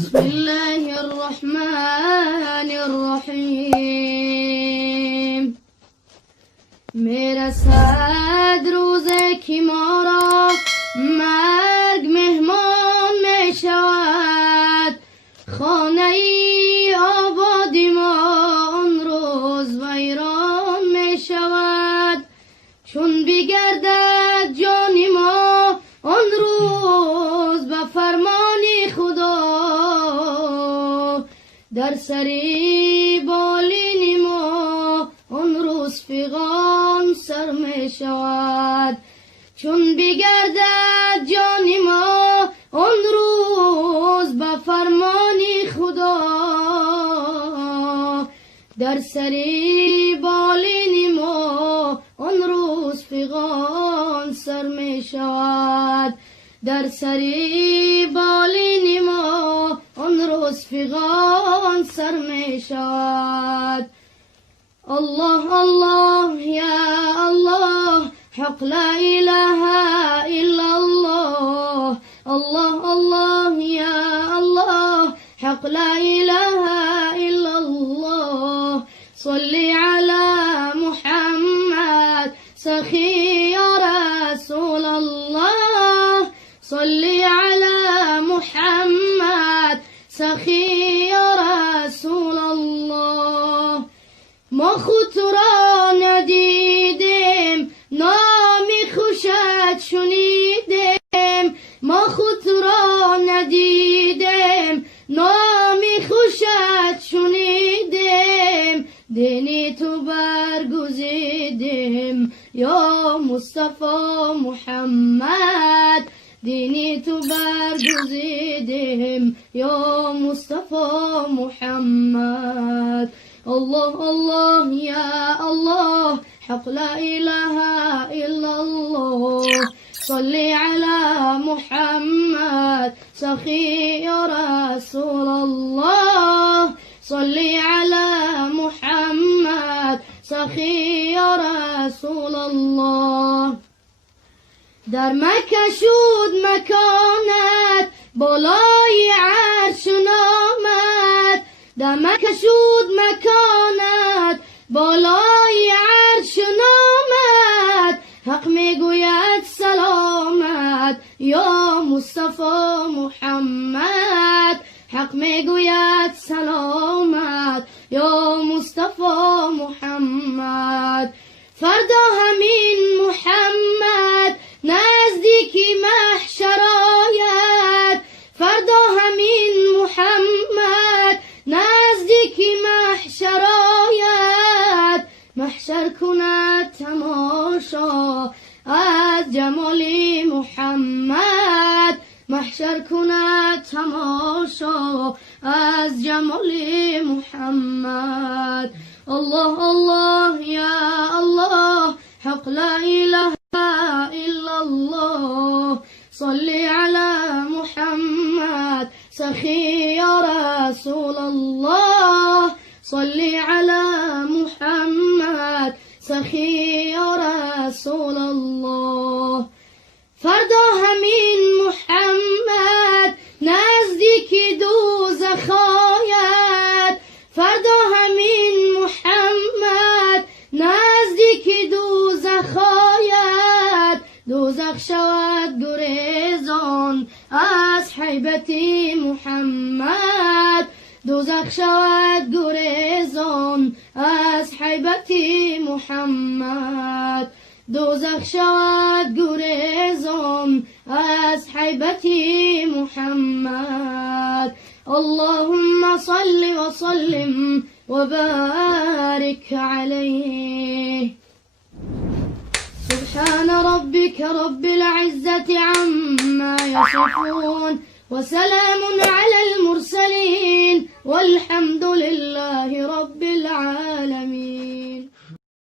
بسم الله الرحمن الرحیم. میرسد روزی که ما را مرگ مهمان می شود، خانه ای آبادی ما آن روز ویران می شود. چون بگردد جان ما آن روز به فرمان خدا، در سری بالین ما آن روز فغان سر می شود. چون بگردد جان ما آن روز به فرمان خدا، در سری بالین ما آن روز فغان سر می شود. در سری بالین ما آن روز فغان سر می شود. الله الله یا الله، حق لا اله الا الله. الله الله یا الله، حق لا اله الا الله. صلی علی محمد سخی یا رسول الله. صلی علی محمد سخی یا رسول الله. ما خود تو را ندیدیم، نامی خوشت شنیدیم. ما خود تو را ندیدیم، نامی خوشت شنیدیم. دینی تو برگزیدیم یا مصطفی محمد. دینی تو برگزیدیم یا مصطفی محمد. الله الله یا الله، حق لا اله الا الله. صلی علی محمد سخی یا رسول الله. صلی علی محمد سخی یا رسول الله. در مکه شد مکانت بالای عرش نامد. در مکه شد مکانت بالای عرش نامد. حق میگوید سلامت یا مصطفی محمد. حق میگوید سلامت یا مصطفی محمد. فردا همین محمد نزدیک محشر آید. فردا همین محمد نزدیک محشر آید. محشر کند تماشا از جمال محمد. محشر کند تماشا از جمال محمد. الله الله یا الله، حق لا اله الا الله. صلی علی محمد سخی یا رسول الله. صلی علی محمد سخی یا رسول الله. فردا همین محمد نزدیک دوزخ آید. فردا همین محمد نزدیک دوزخ آید. دوزخ شود گریزان از حیبت محمد. دوزخ شود گریزان از حیبت محمد. دوزخ شود گریزان از حیبت محمد. اللهم صل وسلم وبارك عليه. سبحان ربك رب العزة عما يصفون، وسلام على المرسلين، والحمد لله رب العالمين.